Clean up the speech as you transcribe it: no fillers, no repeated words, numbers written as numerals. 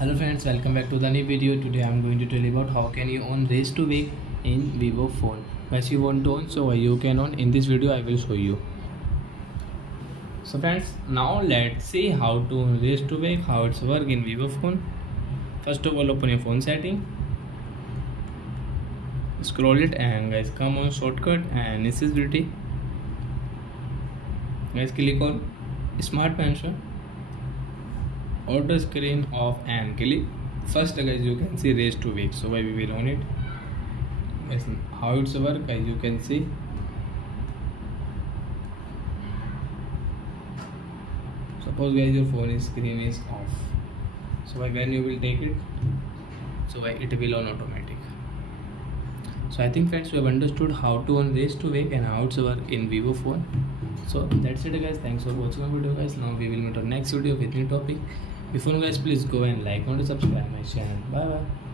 Hello friends, welcome back to the new video. Today I'm going to tell you about how can you own race to wake in Vivo phone. Guys, you want to own, so you can own. In this video I will show you. So friends, now let's see how to own race to wake, how it's work in Vivo phone. First of all, open your phone setting, scroll it, and guys come on shortcut and accessibility. Guys, click on smart mention, auto screen off, and click first. Guys, you can see race to wake, so we will on it. Guys, how it's work, guys, you can see. Suppose guys your phone screen is off, so when you will take it, so it will on automatic. So I think friends, we have understood how to on race to wake and how it's work in Vivo phone. So that's it guys, thanks for watching my video guys. Now we will meet our next video with new topic. Before guys, please go and like and subscribe my channel. Bye bye.